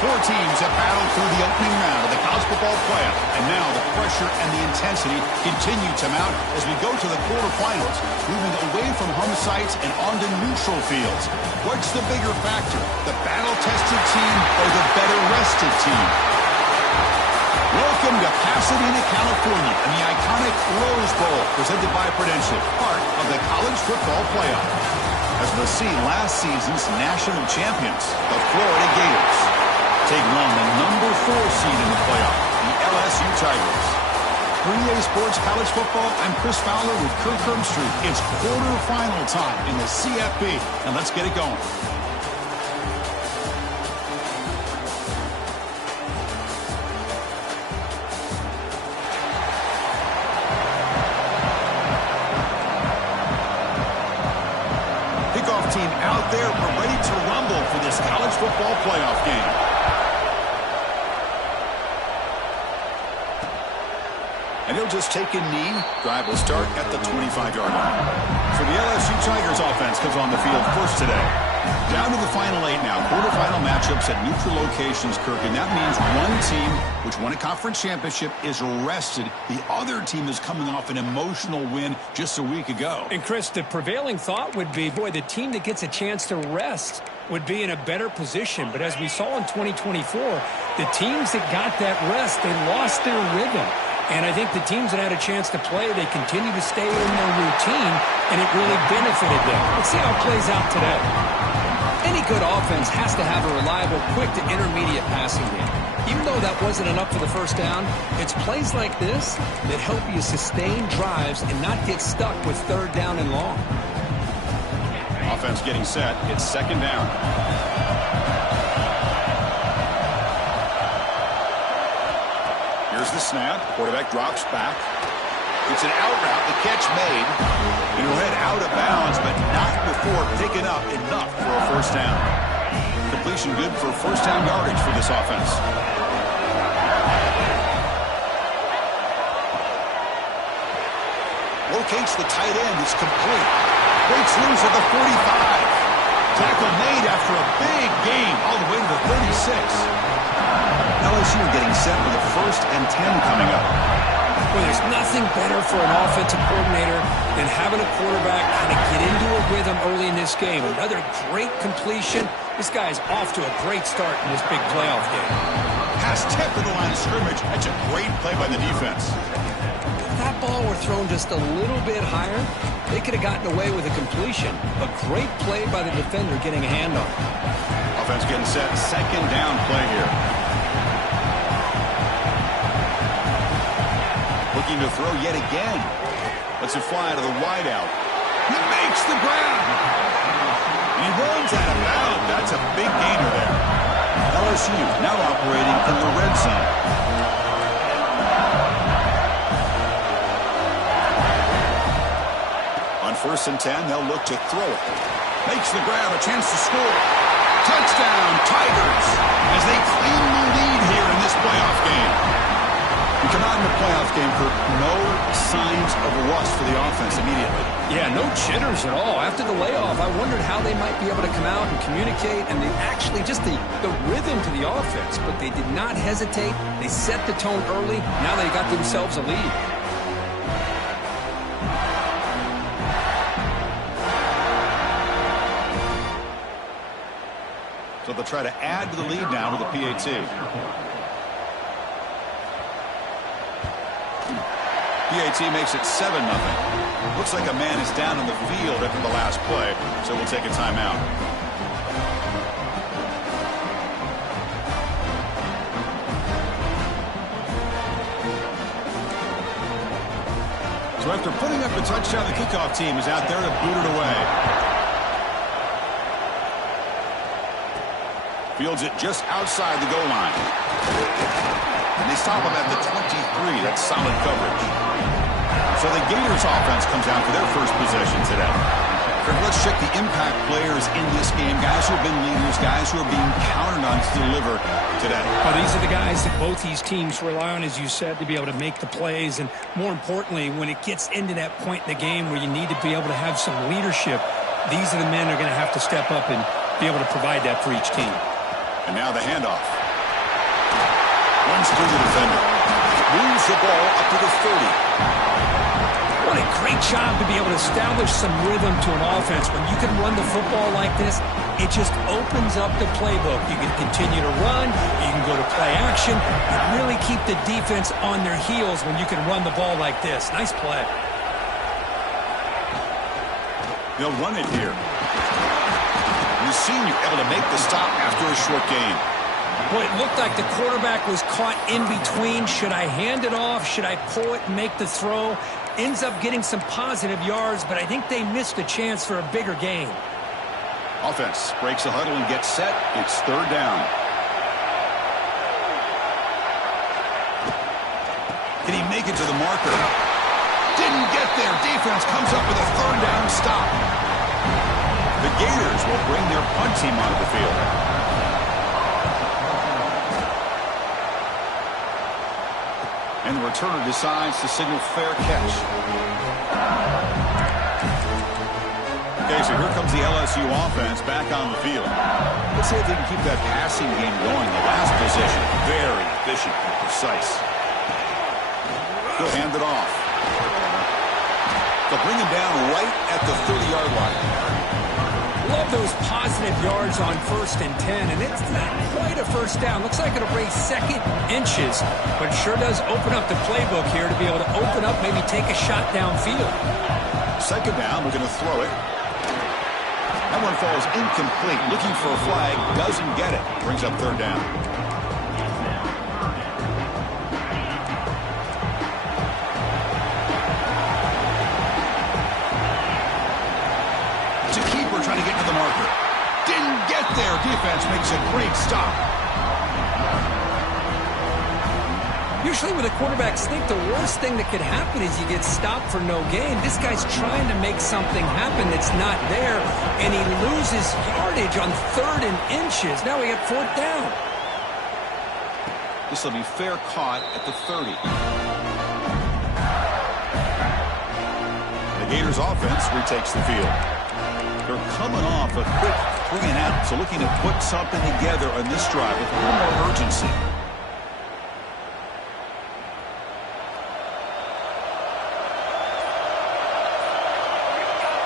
Four teams have battled through the opening round of the college football playoff, and now the pressure and the intensity continue to mount as we go to the quarterfinals, moving away from home sites and onto neutral fields. What's the bigger factor, the battle-tested team or the better-rested team? Welcome to Pasadena, California, and the iconic Rose Bowl, presented by Prudential, part of the college football playoff. As we'll see, last season's national champions, the Florida Gators, taking on the number 4 seed in the playoff, the LSU Tigers. For EA Sports College Football, I'm Chris Fowler with Kirk Herbstreit. It's quarterfinal time in the CFP, and let's get it going. Kickoff team out there, we're ready to rumble for this college football playoff game. And he'll just take a knee. Drive will start at the 25-yard line. So the LSU Tigers offense comes on the field first today. Down to the final 8 now. Quarterfinal matchups at neutral locations, Kirk. And that means one team, which won a conference championship, is rested. The other team is coming off an emotional win just a week ago. And, Chris, the prevailing thought would be, boy, the team that gets a chance to rest would be in a better position. But as we saw in 2024, the teams that got that rest, they lost their rhythm. And I think the teams that had a chance to play, they continue to stay in their routine, and it really benefited them. Let's see how it plays out today. Any good offense has to have a reliable, quick to intermediate passing game. Even though that wasn't enough for the first down, it's plays like this that help you sustain drives and not get stuck with third down and long. Offense getting set. It's second down. Here's the snap. Quarterback drops back. It's an out route. The catch made. And he'll head out of bounds, but not before picking up enough for a first down. Completion good for first down yardage for this offense. Locates the tight end. It's complete. Breaks loose at the 45. Tackle made after a big gain all the way to the 36. LSU getting set with a 1st and 10 coming up. Well, there's nothing better for an offensive coordinator than having a quarterback kind of get into a rhythm early in this game. Another great completion. This guy's off to a great start in this big playoff game. Pass tipped to the line of scrimmage. That's a great play by the defense. If that ball were thrown just a little bit higher, they could have gotten away with a completion. A great play by the defender getting a hand on it. Offense getting set. Second down play here. Looking to throw yet again. Lets it fly to the wideout. He makes the grab. He runs out of bounds. That's a big gainer there. LSU now operating in the red zone. On 1st and 10, they'll look to throw it. Makes the grab, a chance to score. Touchdown, Tigers, as they claim the lead here in this playoff game. We come out in the playoff game, Kirk, no signs of rust for the offense immediately. Yeah, no jitters at all. After the layoff, I wondered how they might be able to come out and communicate, and they actually just the rhythm to the offense, but they did not hesitate. They set the tone early. Now they got themselves a lead. So they'll try to add to the lead now with a PAT. PAT makes it 7-0. Looks like a man is down on the field after the last play, so we'll take a timeout. So after putting up a touchdown, the kickoff team is out there to boot it away. Fields it just outside the goal line. And they stop him at the 23. That's solid coverage. So the Gators offense comes out for their first possession today. Let's check the impact players in this game. Guys who have been leaders, guys who are being counted on to deliver today. Well, these are the guys that both these teams rely on, as you said, to be able to make the plays. And more importantly, when it gets into that point in the game where you need to be able to have some leadership, these are the men who are going to have to step up and be able to provide that for each team. And now the handoff. runs through the defender. Moves the ball up to the 30. What a great job to be able to establish some rhythm to an offense. When you can run the football like this, it just opens up the playbook. You can continue to run. You can go to play action. You really keep the defense on their heels when you can run the ball like this. Nice play. They'll run it here. The senior able to make the stop after a short gain. Well, it looked like the quarterback was caught in between. Should I hand it off? Should I pull it and make the throw? Ends up getting some positive yards, but I think they missed a chance for a bigger gain. Offense breaks the huddle and gets set. It's third down. Can he make it to the marker? Didn't get there. Defense comes up with a third down stop. The Gators will bring their punt team onto the field. And the returner decides to signal fair catch. Okay, so here comes the LSU offense back on the field. Let's see if they can keep that passing game going. The last possession, very efficient and precise. They'll hand it off. They'll bring him down right at the 30-yard line. Love those positive yards on 1st and 10, and it's not quite a first down. Looks like it'll bring second inches, but sure does open up the playbook here to be able to open up, maybe take a shot downfield. Second down, we're going to throw it. That one falls incomplete. Looking for a flag, doesn't get it. Brings up third down. It's a keeper trying to get to the marker. Didn't get there. Defense makes a great stop. Usually with a quarterback sneak, the worst thing that could happen is you get stopped for no gain. This guy's trying to make something happen that's not there, and he loses yardage on 3rd and inches. Now we got 4th down. This will be fair caught at the 30. The Gators offense retakes the field. They're coming off a quick 3 and out, so looking to put something together on this drive with a little more urgency.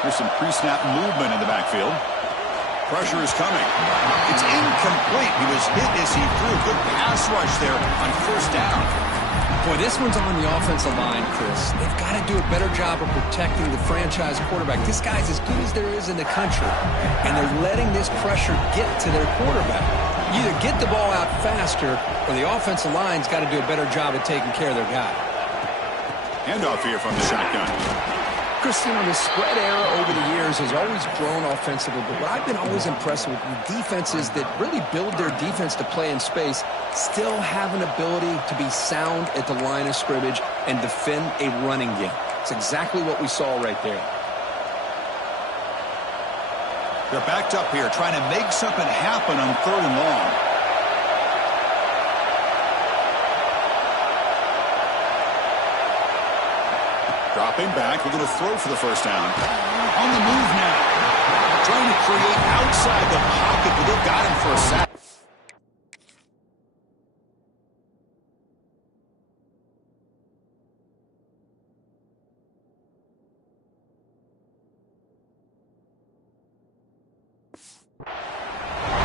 There's some pre-snap movement in the backfield. Pressure is coming. It's incomplete. He was hit as he threw. Good pass rush there on 1st down. Boy, this one's on the offensive line, Chris. They've got to do a better job of protecting the franchise quarterback. This guy's as good as there is in the country, and they're letting this pressure get to their quarterback. You either get the ball out faster, or the offensive line's got to do a better job of taking care of their guy. Handoff here from the shotgun. Chris, you know, the spread era over the years has always grown offensively, but what I've been always impressed with defenses that really build their defense to play in space still have an ability to be sound at the line of scrimmage and defend a running game. It's exactly what we saw right there. They're backed up here trying to make something happen on 3rd and long. Dropping back, we're going to throw for the 1st down. On the move now. Trying to create outside the pocket, but they've got him for a sack.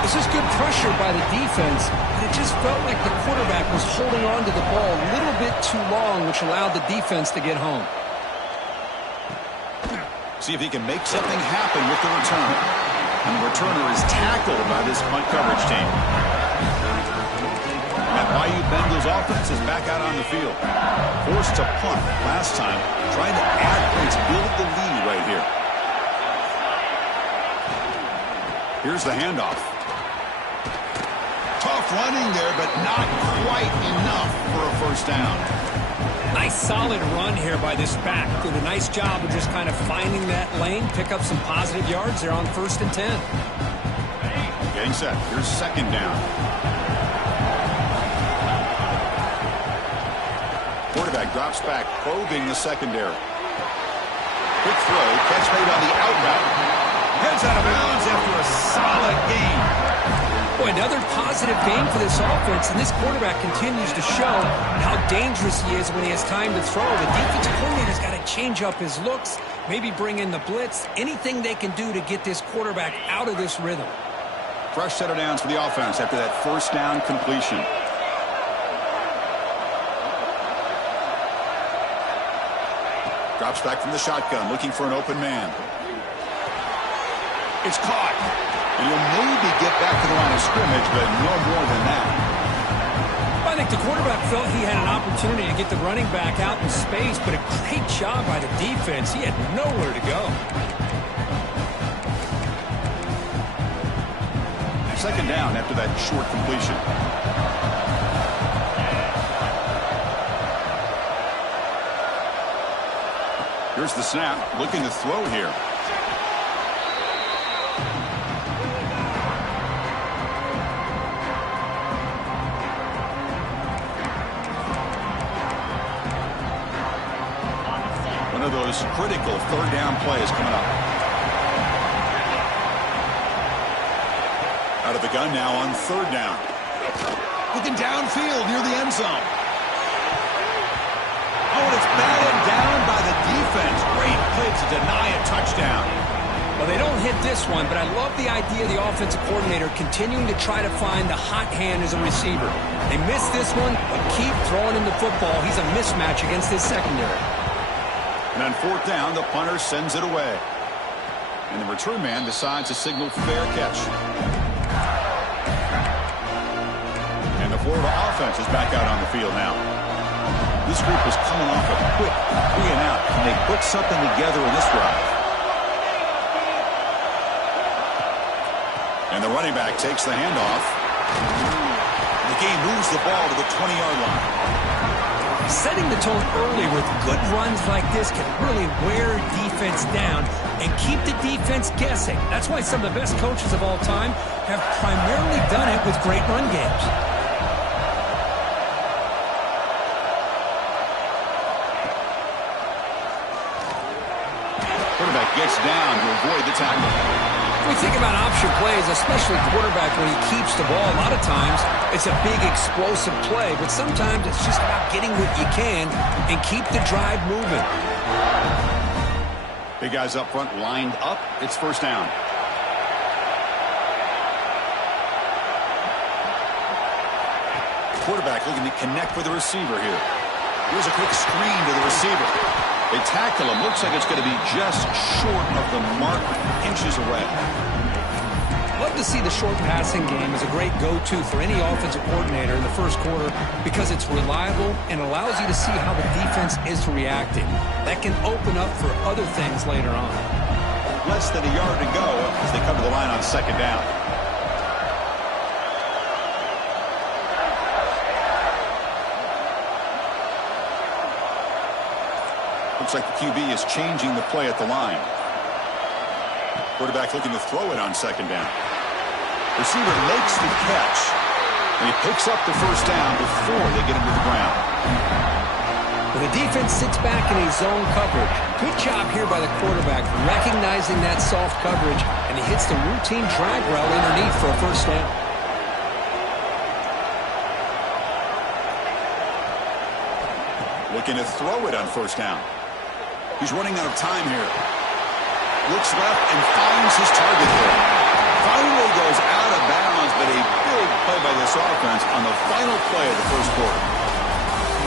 This is good pressure by the defense, but it just felt like the quarterback was holding on to the ball a little bit too long, which allowed the defense to get home. See if he can make something happen with the return. And the returner is tackled by this punt coverage team. And YU Bengals offense is back out on the field. Forced to punt last time, trying to add points, build the lead right here. Here's the handoff. Tough running there, but not quite enough for a 1st down. Nice solid run here by this back. Did a nice job of just kind of finding that lane, pick up some positive yards there on 1st and 10. Getting set. Here's 2nd down. Quarterback drops back, probing the secondary. Quick throw, catch made on the out route. Heads out of bounds after a solid gain. Boy, another positive game for this offense, and this quarterback continues to show how dangerous he is when he has time to throw. The defensive coordinator's got to change up his looks, maybe bring in the blitz, anything they can do to get this quarterback out of this rhythm. Fresh set of downs for the offense after that first down completion. Drops back from the shotgun, looking for an open man. It's caught. And he'll maybe get back to the line of scrimmage, but no more than that. I think the quarterback felt he had an opportunity to get the running back out in space, but a great job by the defense. He had nowhere to go. Second down after that short completion. Here's the snap, looking to throw here. One of those critical third down plays coming up. Out of the gun now on third down. Looking downfield near the end zone. Oh, and it's batted down by the defense. Great play to deny a touchdown. Well, they don't hit this one, but I love the idea of the offensive coordinator continuing to try to find the hot hand as a receiver. They missed this one, but keep throwing him the football. He's a mismatch against his secondary. And on fourth down, the punter sends it away. And the return man decides to signal fair catch. And the Florida offense is back out on the field now. This group is coming off a quick 3-and-out. Can they put something together in this drive? And the running back takes the handoff. The game moves the ball to the 20-yard line. Setting the tone early with good runs like this can really wear defense down and keep the defense guessing. That's why some of the best coaches of all time have primarily done it with great run games. Quarterback gets down to avoid the tackle. When we think about option plays, especially quarterback when he keeps the ball, a lot of times it's a big explosive play, but sometimes it's just about getting what you can and keep the drive moving. Big guys up front lined up. It's first down. Quarterback looking to connect with the receiver here. Here's a quick screen to the receiver. They tackle him. Looks like it's going to be just short of the mark, inches away. Love to see the short passing game as a great go-to for any offensive coordinator in the first quarter because it's reliable and allows you to see how the defense is reacting. That can open up for other things later on. Less than a yard to go as they come to the line on second down. Looks like the QB is changing the play at the line. Quarterback looking to throw it on second down. Receiver makes the catch, and he picks up the first down before they get him to the ground. When the defense sits back in a zone coverage, good job here by the quarterback recognizing that soft coverage, and he hits the routine drag route underneath for a first down. Looking to throw it on first down. He's running out of time here. Looks left and finds his target there. Finally goes out of bounds, but a big play by this offense on the final play of the first quarter.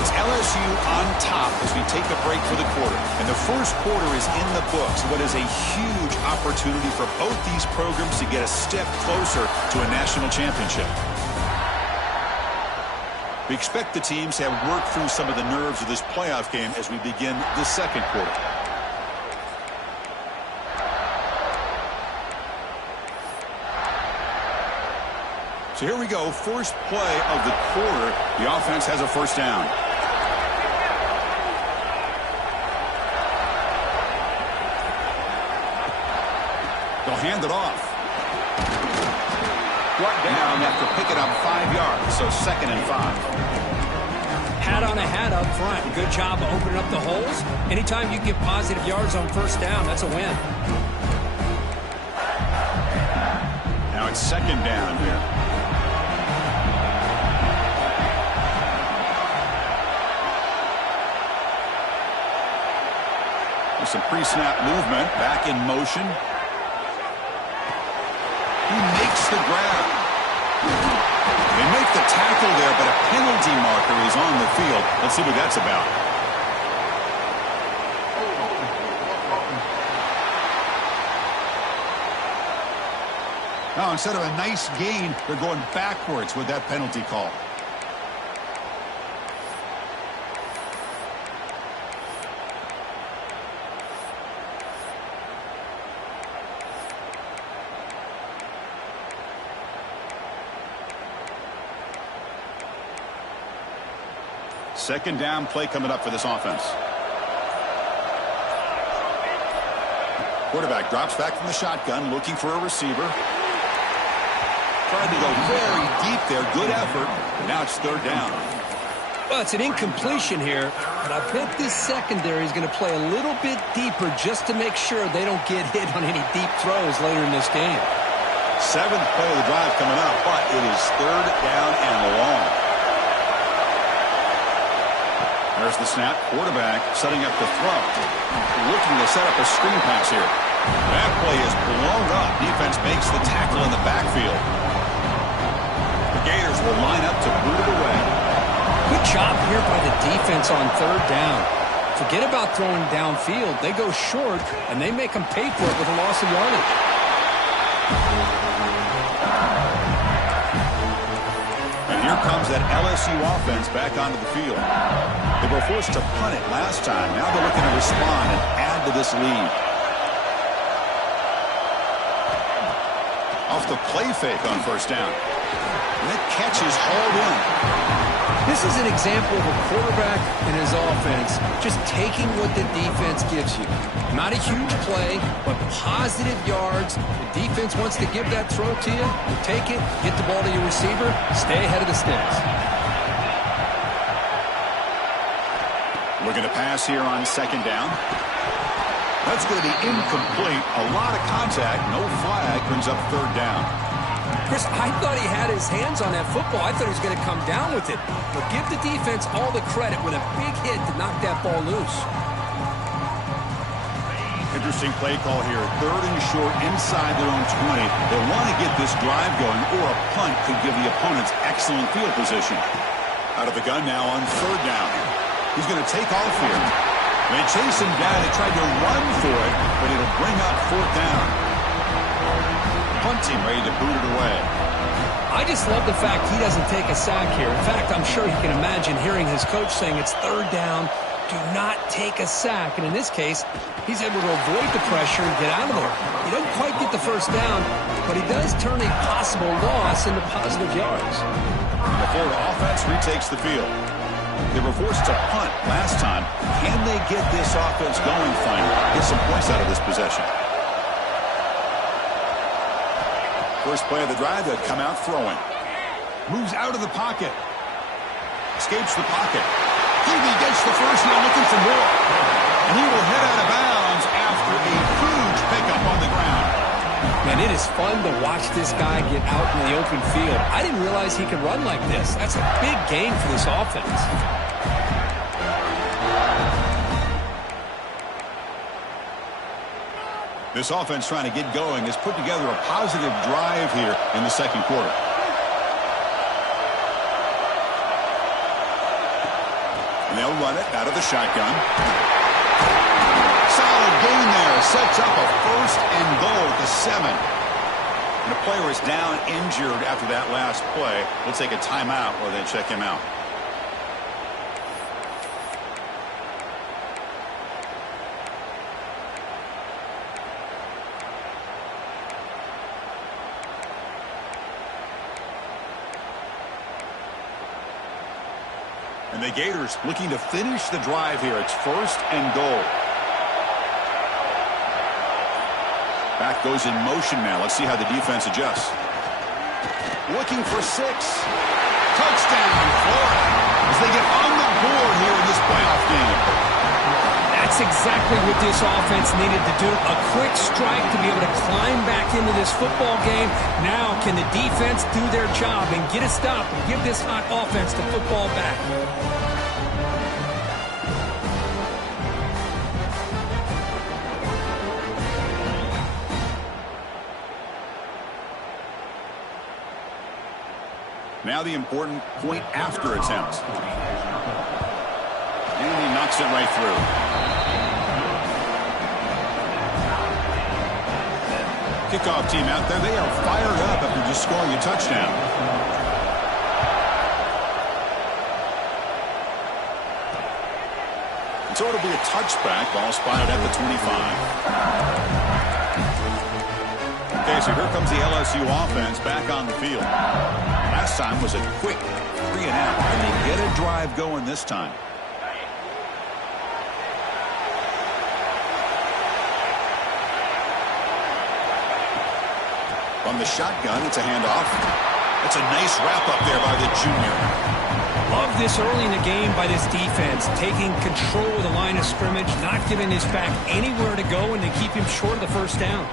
It's LSU on top as we take a break for the quarter. And the first quarter is in the books. What is a huge opportunity for both these programs to get a step closer to a national championship. We expect the teams to have worked through some of the nerves of this playoff game as we begin the second quarter. So here we go, first play of the quarter. The offense has a first down. They'll hand it off. Brought down after picking up 5 yards, so 2nd and 5. Hat on a hat up front. Good job of opening up the holes. Anytime you get positive yards on first down, that's a win. Now it's second down here. some pre-snap movement. Back in motion. He makes the grab. They make the tackle there, but a penalty marker is on the field. Let's see what that's about. Now, instead of a nice gain, they're going backwards with that penalty call. Second down play coming up for this offense. Quarterback drops back from the shotgun, looking for a receiver. Tried to go very deep there. Good effort. Now it's third down. Well, it's an incompletion here, but I bet this secondary is going to play a little bit deeper just to make sure they don't get hit on any deep throws later in this game. Seventh play of the drive coming up, but it is third down and long. There's the snap. Quarterback setting up the throw. Looking to set up a screen pass here. That play is blown up. Defense makes the tackle in the backfield. The Gators will line up to boot it away. Good job here by the defense on third down. Forget about throwing downfield. They go short, and they make them pay for it with a loss of yardage. And here comes that LSU offense back onto the field. They were forced to punt it last time. Now they're looking to respond and add to this lead. Off the play fake on first down. And that catch is hauled in. This is an example of a quarterback and his offense just taking what the defense gives you. Not a huge play, but positive yards. The defense wants to give that throw to you. You take it, get the ball to your receiver, stay ahead of the sticks. Looking to pass here on second down. That's going to be incomplete. A lot of contact. No flag. Brings up third down. Chris, I thought he had his hands on that football. I thought he was going to come down with it. But give the defense all the credit with a big hit to knock that ball loose. Interesting play call here. Third and short inside their own 20. They want to get this drive going, or a punt could give the opponents excellent field position. Out of the gun now on third down. He's going to take off here. They chase him down. They tried to run for it, but it'll bring up fourth down. Punting ready to boot it away. I just love the fact he doesn't take a sack here. In fact, I'm sure he can imagine hearing his coach saying it's third down, do not take a sack. And in this case, he's able to avoid the pressure and get out of there. He doesn't quite get the first down, but he does turn a possible loss into positive yards. The Florida offense retakes the field. They were forced to punt last time. Can they get this offense going finally? Get some points out of this possession. First play of the drive, they'll come out throwing. Moves out of the pocket. Escapes the pocket. He gets the first down, looking for more. And he will head out of bounds after a huge pickup on the ground. Man, it is fun to watch this guy get out in the open field. I didn't realize he could run like this. That's a big gain for this offense. This offense trying to get going has put together a positive drive here in the second quarter. And they'll run it out of the shotgun. Solid gain there. Sets up a first and goal at the 7. And the player is down injured after that last play. We'll take a timeout or they check him out. And the Gators looking to finish the drive here. It's first and goal. Back goes in motion now. Let's see how the defense adjusts. Looking for 6. Touchdown, Florida, as they get on the board here in this playoff game. That's exactly what this offense needed to do. A quick strike to be able to climb back into this football game. Now can the defense do their job and get a stop and give this hot offense the football back? now the important point after attempt. And he knocks it right through. Kickoff team out there. They are fired up after just scoring a touchdown. So it'll be a touchback. Ball spotted at the 25. Okay, so here comes the LSU offense back on the field. Last time was a quick 3 and out, and they get a drive going this time. From the shotgun, it's a handoff. It's a nice wrap up there by the junior. Love this early in the game by this defense, taking control of the line of scrimmage, not giving his back anywhere to go, and they keep him short of the first down.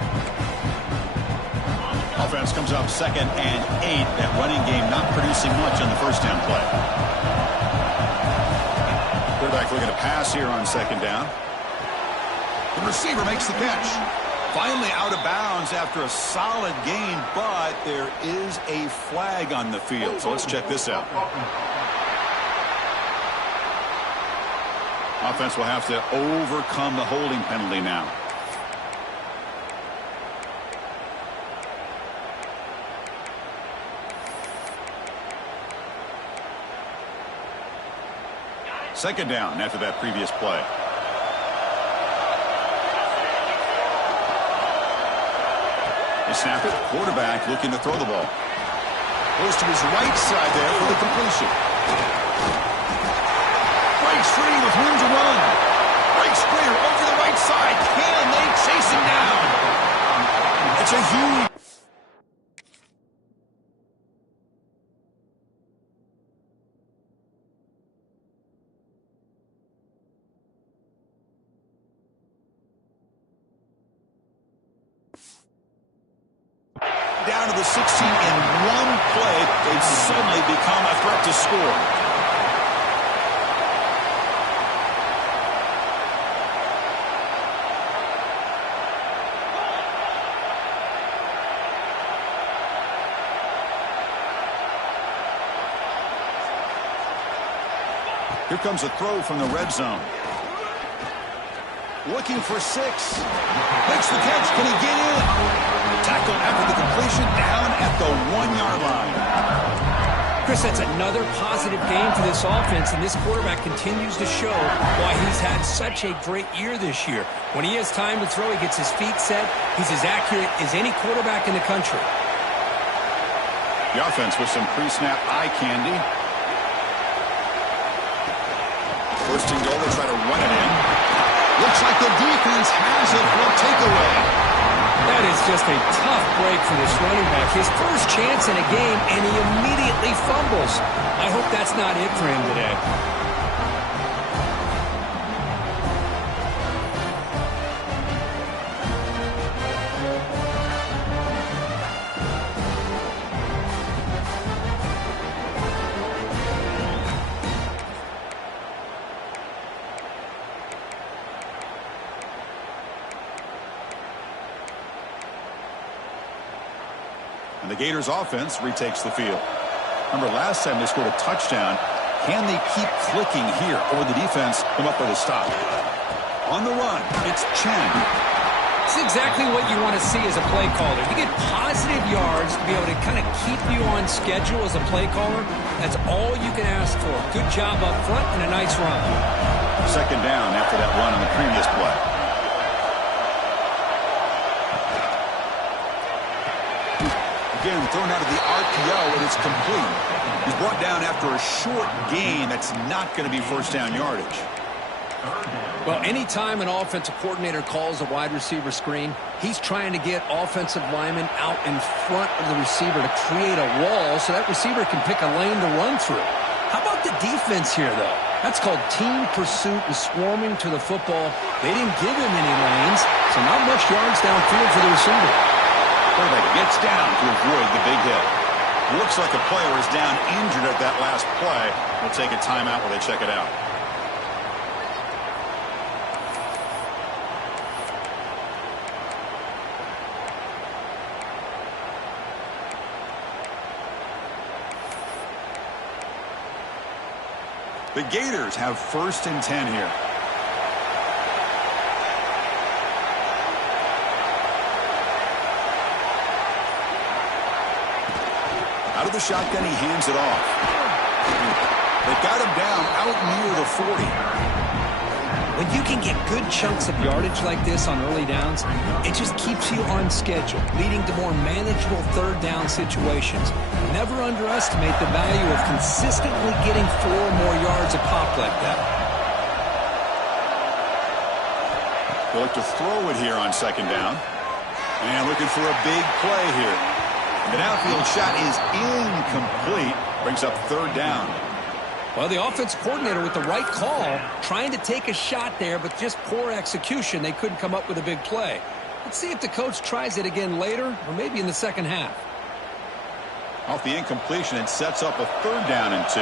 Offense comes up 2nd and 8. That running game not producing much on the first down play. Quarterback looking to pass here on 2nd down. The receiver makes the catch. Finally out of bounds after a solid gain, but there is a flag on the field. So let's check this out. Offense will have to overcome the holding penalty now. Second down after that previous play. They snap it. Quarterback looking to throw the ball. Goes to his right side there for the completion. Breaks free with room to run. Breaks clear over the right side. Can they chase him down? It's a huge... Down to the 16 in one play, they've suddenly become a threat to score. Here comes a throw from the red zone. Looking for 6. Makes the catch. Can he get in? Tackle after the completion down at the 1-yard line. Chris, that's another positive game for this offense, and this quarterback continues to show why he's had such a great year this year. When he has time to throw, he gets his feet set. He's as accurate as any quarterback in the country. The offense with some pre-snap eye candy. First and goal, they try to run it in. Looks like the defense has it for a takeaway. That is just a tough break for this running back. His first chance in a game, and he immediately fumbles. I hope that's not it for him today. And the Gators offense retakes the field. Remember, last time they scored a touchdown. Can they keep clicking here, or the defense come up with a stop? On the run, it's Chen. It's exactly what you want to see as a play caller. You get positive yards to be able to kind of keep you on schedule as a play caller. That's all you can ask for. Good job up front and a nice run. Second down after that run on the previous play. Again, thrown out of the RPO, and it's complete. He's brought down after a short gain. That's not going to be first down yardage. Well, anytime an offensive coordinator calls a wide receiver screen, he's trying to get offensive linemen out in front of the receiver to create a wall so that receiver can pick a lane to run through. How about the defense here, though? That's called team pursuit and swarming to the football. They didn't give him any lanes, so not much yards downfield for the receiver. Quarterback gets down to avoid the big hit. Looks like a player is down injured at that last play. We'll take a timeout while they check it out. The Gators have 1st and 10 here. Out of the shotgun, he hands it off. They got him down out near the 40. When you can get good chunks of yardage like this on early downs, it just keeps you on schedule, leading to more manageable 3rd down situations. Never underestimate the value of consistently getting 4 or more yards a pop like that. They'll look to throw it here on 2nd down. And looking for a big play here. The downfield shot is incomplete. Brings up 3rd down. Well, the offense coordinator with the right call, trying to take a shot there, but just poor execution. They couldn't come up with a big play. Let's see if the coach tries it again later, or maybe in the 2nd half. Off the incompletion, it sets up a 3rd down and 2.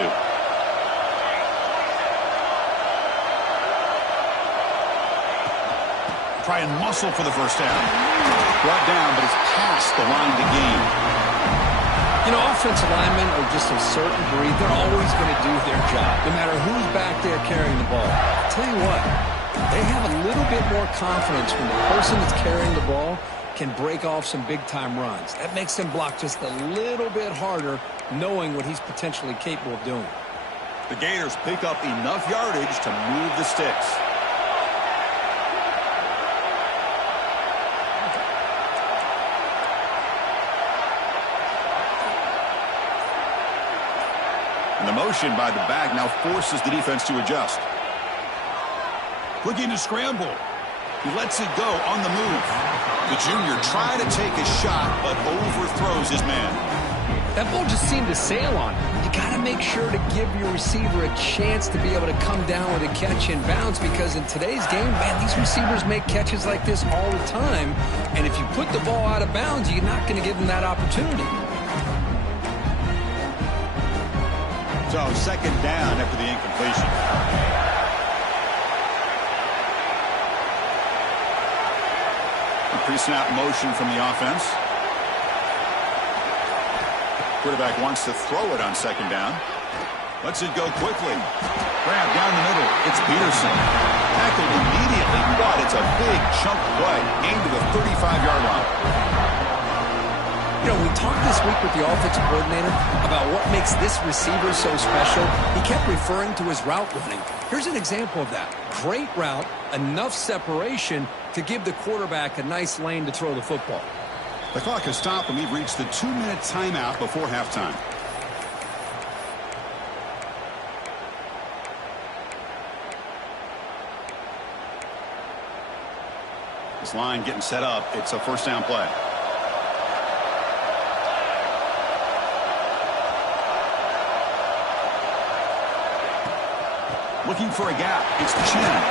Try and muscle for the 1st down. Brought down, but it's past the line to gain. You know, offensive linemen are just a certain breed. They're always going to do their job, no matter who's back there carrying the ball. I'll tell you what, they have a little bit more confidence when the person that's carrying the ball can break off some big-time runs. That makes them block just a little bit harder, knowing what he's potentially capable of doing. The Gators pick up enough yardage to move the sticks. And the motion by the back now forces the defense to adjust. Looking to scramble. He lets it go on the move. The junior tried to take a shot, but overthrows his man. That ball just seemed to sail on him. You got to make sure to give your receiver a chance to be able to come down with a catch and bounce, because in today's game, man, these receivers make catches like this all the time. And if you put the ball out of bounds, you're not going to give them that opportunity. So 2nd down after the incompletion. A pre-snap motion from the offense. Quarterback wants to throw it on 2nd down. Lets it go quickly. Grab down the middle. It's Peterson. Tackled immediately, but it's a big chunk play aimed to the 35-yard line. You know, we talked this week with the offensive coordinator about what makes this receiver so special. He kept referring to his route running. Here's an example of that. Great route, enough separation to give the quarterback a nice lane to throw the football. The clock has stopped, and we've reached the 2-minute timeout before halftime. This line getting set up. It's a 1st down play. Looking for a gap. It's Chin.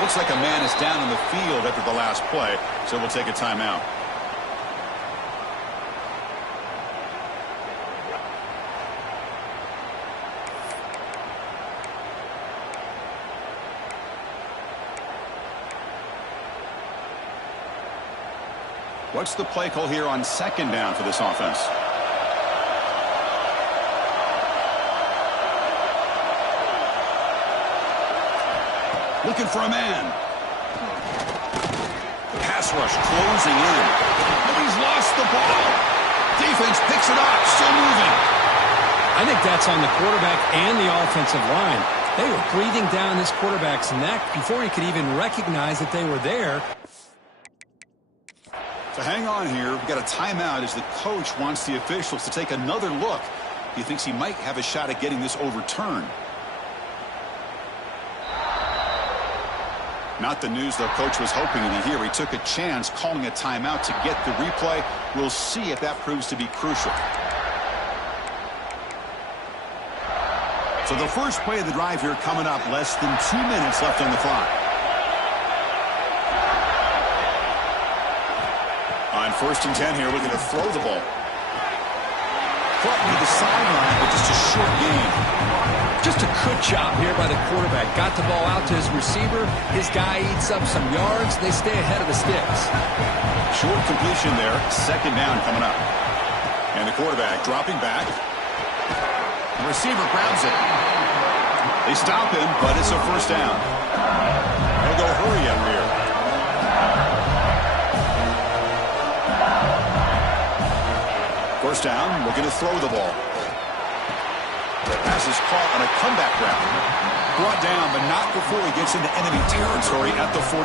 Looks like a man is down in the field after the last play, so we'll take a timeout. What's the play call here on 2nd down for this offense? Looking for a man. Pass rush closing in. And he's lost the ball. Defense picks it up. Still moving. I think that's on the quarterback and the offensive line. They were breathing down this quarterback's neck before he could even recognize that they were there. So hang on here. We've got a timeout as the coach wants the officials to take another look. He thinks he might have a shot at getting this overturned. Not the news the coach was hoping to hear. He took a chance calling a timeout to get the replay. We'll see if that proves to be crucial. So the first play of the drive here coming up. Less than 2 minutes left on the clock. On 1st and 10 here, looking to throw the ball. Caught near the sideline, but just a short gain. Just a good job here by the quarterback. Got the ball out to his receiver. His guy eats up some yards. They stay ahead of the sticks. Short completion there. 2nd down coming up. And the quarterback dropping back. The receiver grabs it. They stop him, but it's a first down. They'll go hurry up here. First down, looking to throw the ball. The pass is caught on a comeback route. Brought down, but not before he gets into enemy territory at the 49.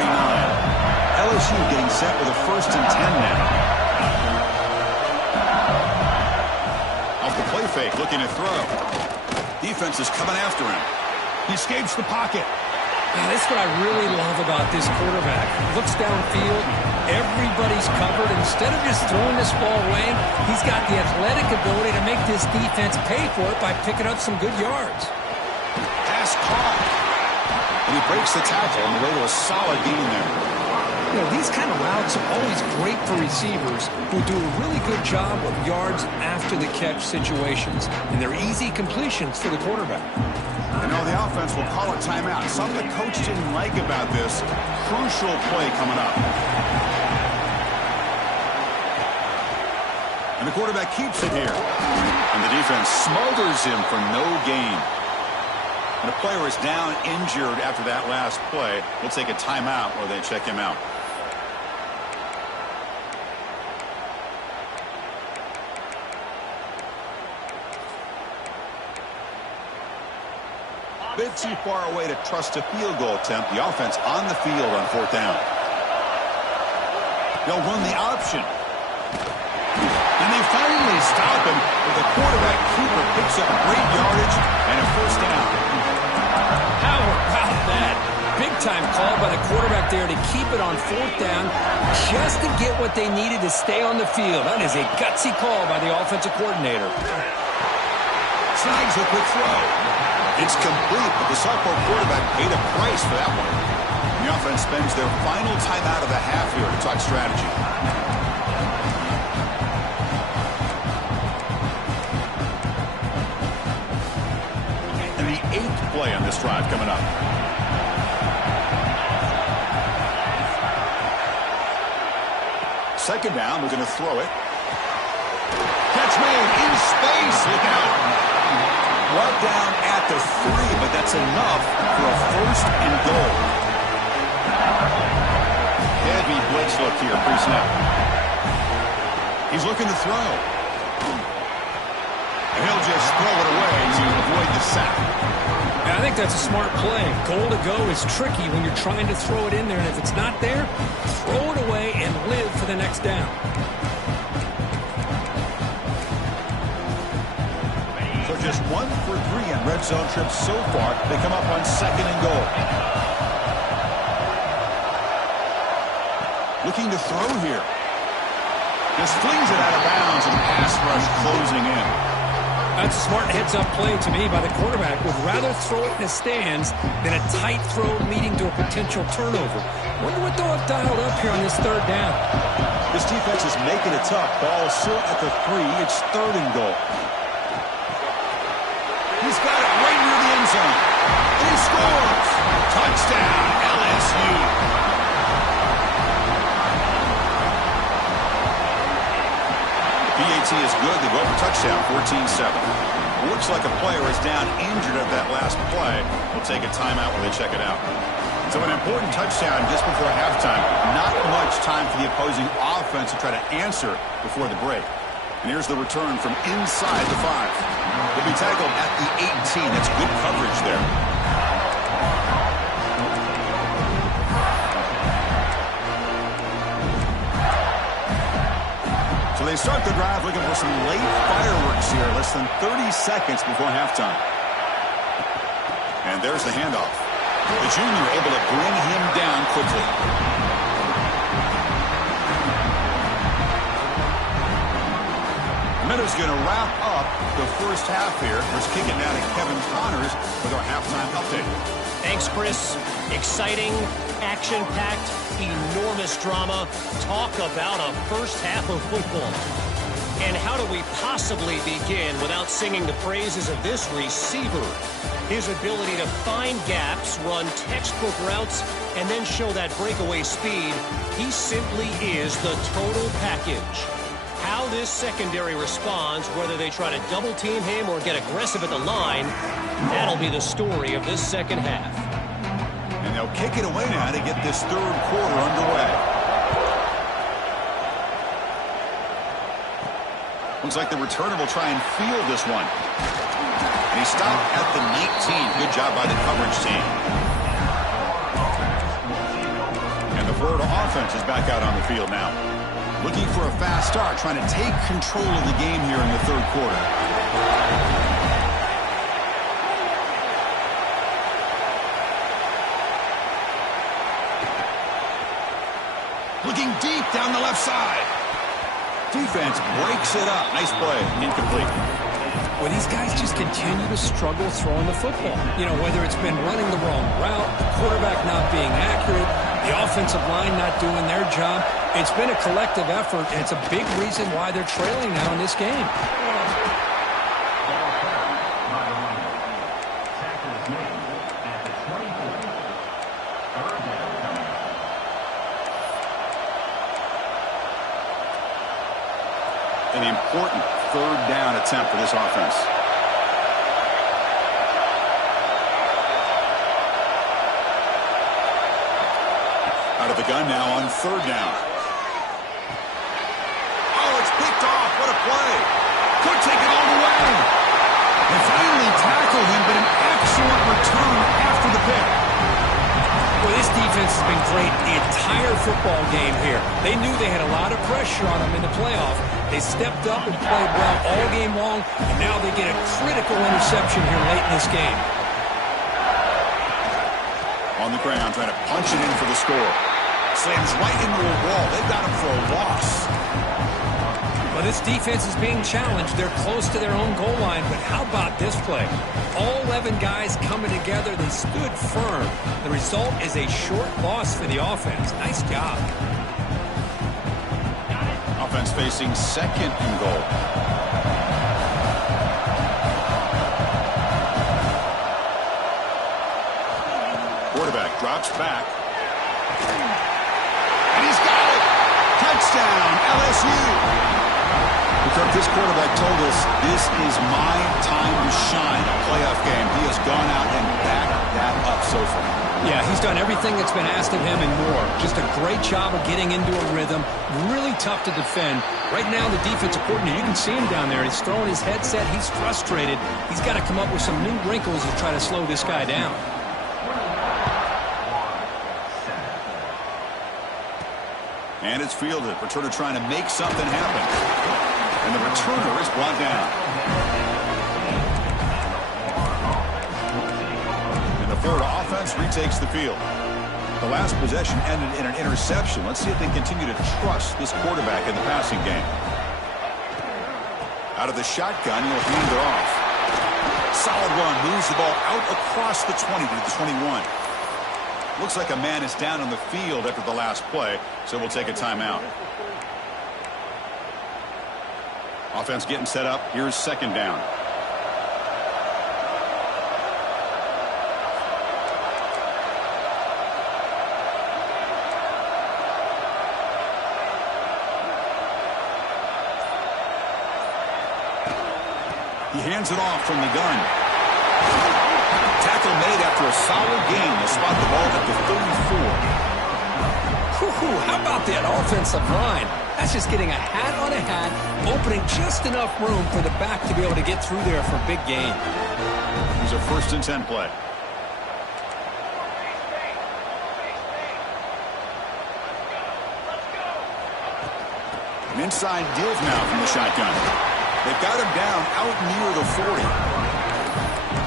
LSU getting set with a 1st and 10 now. Off the play fake, looking to throw. Defense is coming after him. He escapes the pocket. Now, that's what I really love about this quarterback. He looks downfield. Everybody's covered. Instead of just throwing this ball away, he's got the athletic ability to make this defense pay for it by picking up some good yards. Pass caught. And he breaks the tackle on the way to a solid gain there. You know, these kind of routes are always great for receivers who do a really good job of yards after the catch situations. And they're easy completions for the quarterback. You know, the offense will call a timeout. Something the coach didn't like about this. Crucial play coming up. And the quarterback keeps it here. And the defense smothers him for no gain. And a player is down injured after that last play. We'll take a timeout while they check him out. A bit too far away to trust a field goal attempt. The offense on the field on 4th down. They'll run the option. And they finally stop him, but the quarterback keeper picks up great yardage and a 1st down. How about that? Big time call by the quarterback there to keep it on 4th down just to get what they needed to stay on the field. That is a gutsy call by the offensive coordinator. Snags a quick throw. It's complete, but the sophomore quarterback paid a price for that one. The offense spends their final timeout of the half here to talk strategy. And the 8th play on this drive coming up. Second down, we're going to throw it. Catch made in space. Look out. Brought down at the 3, but that's enough for a 1st and goal. Heavy blitz look here, pre-snap. He's looking to throw. And he'll just throw it away to avoid the sack. Yeah, I think that's a smart play. Goal to go is tricky when you're trying to throw it in there, and if it's not there, throw it away and live for the next down. So just 1 for 3 on red zone trips so far. They come up on 2nd and goal. Looking to throw here. Just flings it out of bounds and pass rush closing in. That's a smart heads-up play to me by the quarterback. Would rather throw it in the stands than a tight throw leading to a potential turnover. Wonder what they'll have dialed up here on this 3rd down. This defense is making it tough. Ball still at the 3. It's 3rd and goal. He's got it right near the end zone. And he scores. Touchdown, LSU. PAT is good. They go for touchdown, 14-7. Looks like a player is down injured at that last play. We'll take a timeout while they check it out. So an important touchdown just before halftime. Not much time for the opposing offense to try to answer before the break. And here's the return from inside the 5. He'll be tackled at the 18. That's good coverage there. So they start the drive looking for some late fireworks here. Less than 30 seconds before halftime. And there's the handoff. The junior able to bring him down quickly. Minutes going to wrap up the first half here. Let's kick it now to Kevin Connors with our halftime update. Thanks, Chris. Exciting, action-packed, enormous drama. Talk about a first half of football. And how do we possibly begin without singing the praises of this receiver? His ability to find gaps, run textbook routes, and then show that breakaway speed. He simply is the total package. How this secondary responds, whether they try to double-team him or get aggressive at the line, that'll be the story of this second half. And they'll kick it away now to get this third quarter underway. Looks like the returner will try and field this one. And he stopped at the 19. Good job by the coverage team. And the Florida offense is back out on the field now. Looking for a fast start, trying to take control of the game here in the third quarter. Looking deep down the left side. Defense breaks it up. Nice play. Incomplete. Well, these guys just continue to struggle throwing the football. You know, whether it's been running the wrong route, the quarterback not being accurate, the offensive line not doing their job. It's been a collective effort, and it's a big reason why they're trailing now in this game. An important third down attempt for this offense. Out of the gun now on third down. Oh, it's picked off. What a play. Could take it all the way. They finally tackled him, but an excellent return after the pick. Well, this defense has been great the entire football game here. They knew they had a lot of pressure on them in the playoff. They stepped up and played well all game long, and now they get a critical interception here late in this game. On the ground, trying to punch it in for the score. Slams right into a wall. They've got him for a loss. Well, this defense is being challenged. They're close to their own goal line, but how about this play? All 11 guys coming together. They stood firm. The result is a short loss for the offense. Nice job. Offense facing second and goal. Quarterback drops back. And he's got it. Touchdown, LSU. This quarterback told us this is my time to shine. A playoff game. He has gone out and backed that up so far. Yeah, he's done everything that's been asked of him and more. Just a great job of getting into a rhythm. Really tough to defend. Right now, the defensive coordinator, you can see him down there. He's throwing his headset. He's frustrated. He's got to come up with some new wrinkles to try to slow this guy down. And it's fielded. Returner trying to make something happen. And the returner is brought down. And the Florida offense retakes the field. The last possession ended in an interception. Let's see if they continue to trust this quarterback in the passing game. Out of the shotgun, he'll hand it off. Solid run. Moves the ball out across the 20 to the 21. Looks like a man is down on the field after the last play, so we'll take a timeout. Offense getting set up. Here's second down. He hands it off from the gun. Tackle made after a solid gain. They'll spot the ball at the 34. How about that offensive line? That's just getting a hat on a hat, opening just enough room for the back to be able to get through there for a big gain. Here's a 1st and 10 play. An inside deals now from the shotgun. They've got him down out near the 40.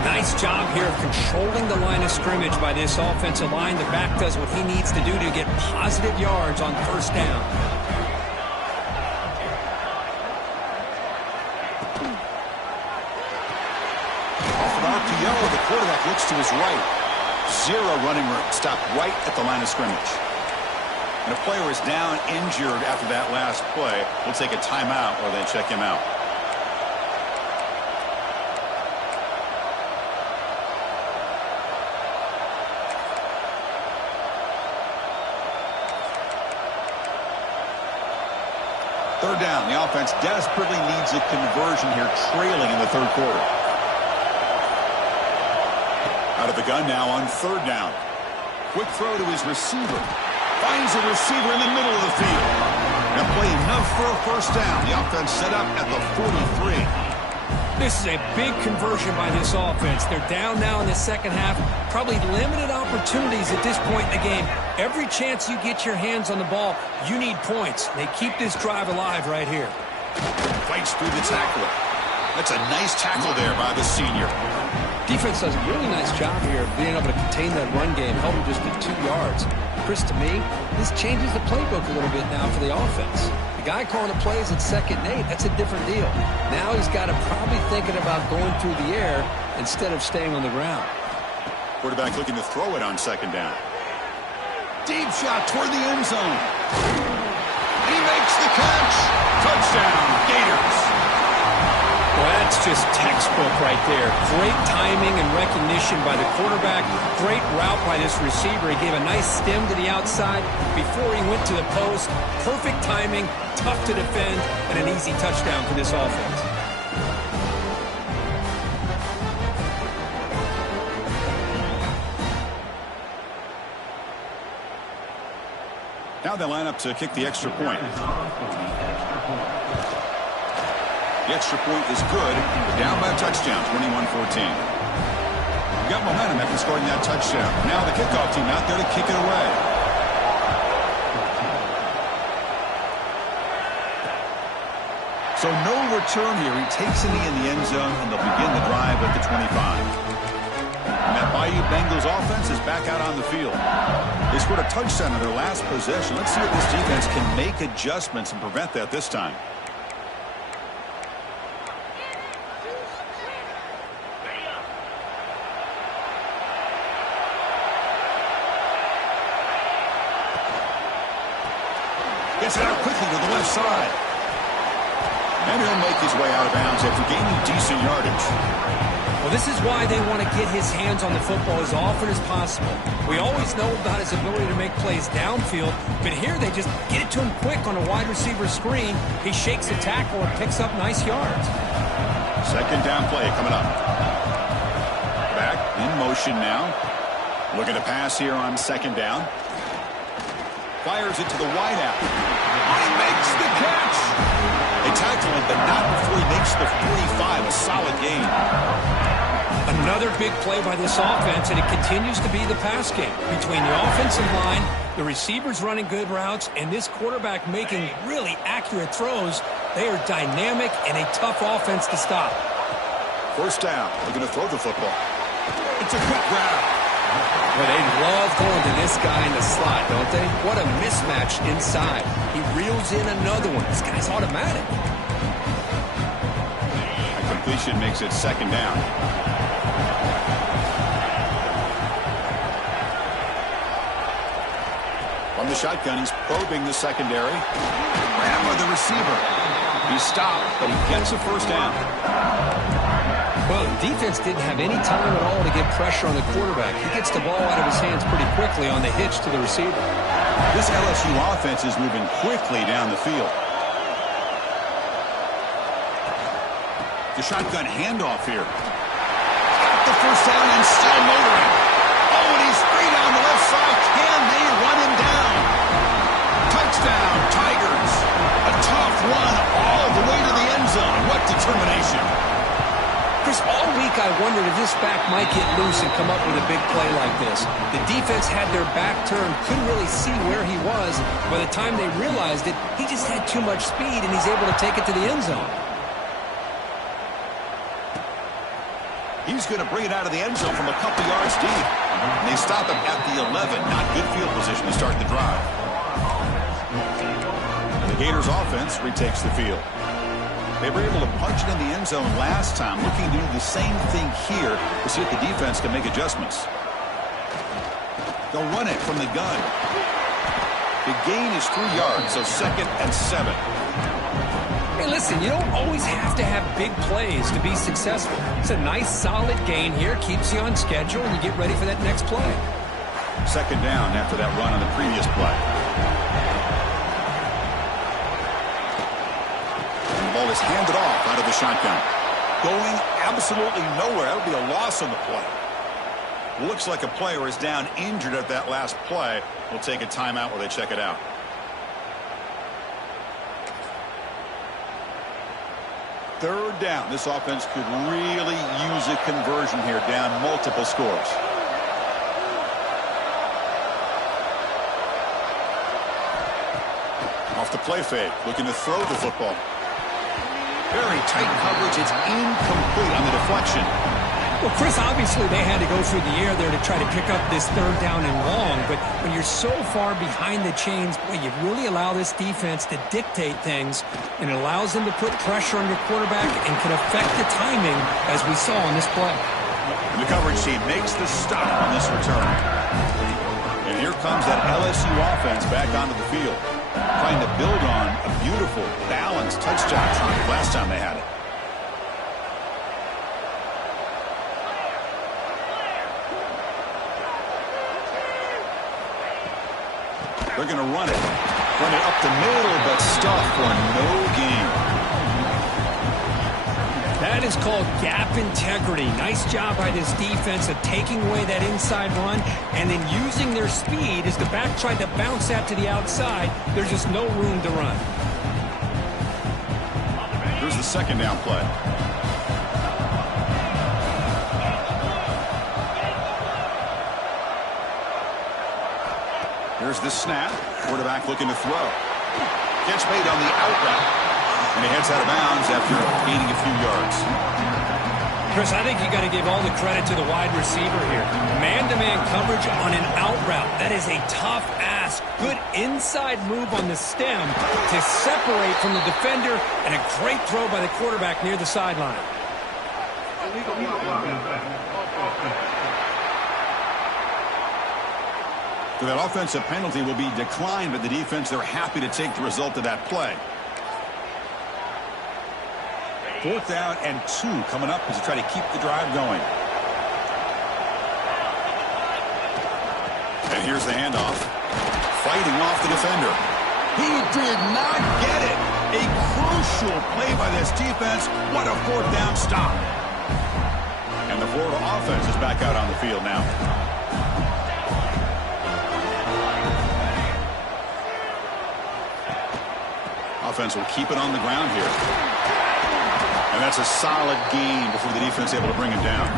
Nice job here of controlling the line of scrimmage by this offensive line. The back does what he needs to do to get positive yards on first down. Off an RPO, the quarterback looks to his right. Zero running room. Stopped right at the line of scrimmage. And a player is down injured after that last play. We'll take a timeout while they check him out. Third down. The offense desperately needs a conversion here, trailing in the third quarter. Out of the gun now on 3rd down. Quick throw to his receiver. Finds a receiver in the middle of the field. That play enough for a 1st down. The offense set up at the 43. This is a big conversion by this offense. They're down now in the 2nd half. Probably limited opportunities at this point in the game. Every chance you get your hands on the ball, you need points. They keep this drive alive right here. Fights through the tackler. That's a nice tackle there by the senior. Defense does a really nice job here of being able to contain that run game, help them just get 2 yards. Chris, to me, this changes the playbook a little bit now for the offense. The guy calling the plays at 2nd and 8, that's a different deal. Now he's got to probably thinking about going through the air instead of staying on the ground. Quarterback looking to throw it on 2nd down. Deep shot toward the end zone. He makes the catch. Touchdown, Gators. Well, that's just textbook right there. Great timing and recognition by the quarterback. Great route by this receiver. He gave a nice stem to the outside before he went to the post. Perfect timing, tough to defend, and an easy touchdown for this offense. Now they line up to kick the extra point. The extra point is good. Down by a touchdown, 21-14. We got momentum after scoring that touchdown. Now the kickoff team out there to kick it away. So no return here. He takes a knee in the end zone, and they'll begin the drive at the 25. And that Bayou Bengals offense is back out on the field. They scored a touchdown in their last possession. Let's see if this defense can make adjustments and prevent that this time. Gets it out quickly to the left side. And he'll make his way out of bounds after gaining decent yardage. Well, this is why they want to get his hands on the football as often as possible. We always know about his ability to make plays downfield, but here they just get it to him quick on a wide receiver screen. He shakes the tackle and picks up nice yards. 2nd down play coming up. Back in motion now. Looking to pass here on 2nd down. Fires it to the wideout. He makes the catch. They tackle him, but not before he makes the 45. A solid gain. Another big play by this offense, and it continues to be the pass game. Between the offensive line, the receivers running good routes, and this quarterback making really accurate throws, they are dynamic and a tough offense to stop. 1st down. They're going to throw the football. It's a quick grab. Well, they love going to this guy in the slot, don't they? What a mismatch inside. He reels in another one. This guy's automatic. A completion makes it 2nd down. From the shotgun, he's probing the secondary. Ran by the receiver. He's stopped, but he gets a 1st down. Well, the defense didn't have any time at all to get pressure on the quarterback. He gets the ball out of his hands pretty quickly on the hitch to the receiver. This LSU offense is moving quickly down the field. The shotgun handoff here. Got the 1st down and still motoring. Oh, and he's free down the left side. Can they run him down? Touchdown, Tigers. A tough run all the way to the end zone. What determination. Chris, all week I wondered if this back might get loose and come up with a big play like this. The defense had their back turned, couldn't really see where he was. By the time they realized it, he just had too much speed, and he's able to take it to the end zone. He's going to bring it out of the end zone from a couple yards deep. And they stop him at the 11. Not good field position to start the drive. And the Gators offense retakes the field. They were able to punch it in the end zone last time, looking to do the same thing here to see if the defense can make adjustments. They'll run it from the gun. The gain is 3 yards, so 2nd and 7. Hey, listen, you don't always have to have big plays to be successful. It's a nice, solid gain here, keeps you on schedule, and you get ready for that next play. 2nd down after that run on the previous play. Ball is handed off out of the shotgun. Going absolutely nowhere. That would be a loss on the play. Looks like a player is down injured at that last play. We'll take a timeout while they check it out. Third down. This offense could really use a conversion here, down multiple scores. Off the play fake, looking to throw the football. Very tight coverage. It's incomplete on the deflection. Well, Chris, obviously they had to go through the air there to try to pick up this third down and long, but when you're so far behind the chains, boy, you really allow this defense to dictate things, and it allows them to put pressure on your quarterback and can affect the timing, as we saw on this play. The coverage team makes the stop on this return. And here comes that LSU offense back onto the field, trying to build on a beautiful, balanced touchdown drive last time they had it. They're going to run it. Run it up the middle, but stuff for no gain. That is called gap integrity. Nice job by this defense of taking away that inside run and then using their speed as the back tried to bounce that to the outside. There's just no room to run. Here's the second down play. Here's the snap. Quarterback looking to throw. Catch made on the out route. And he heads out of bounds after gaining a few yards. Chris, I think you got to give all the credit to the wide receiver here. Man-to-man coverage on an out route. That is a tough ask. Good inside move on the stem to separate from the defender, and a great throw by the quarterback near the sideline. So that offensive penalty will be declined, but the defense, they're happy to take the result of that play. 4th down and 2 coming up as you try to keep the drive going. And here's the handoff. Fighting off the defender. He did not get it. A crucial play by this defense. What a 4th down stop. And the Florida offense is back out on the field now. Offense will keep it on the ground here. And that's a solid gain before the defense is able to bring him down.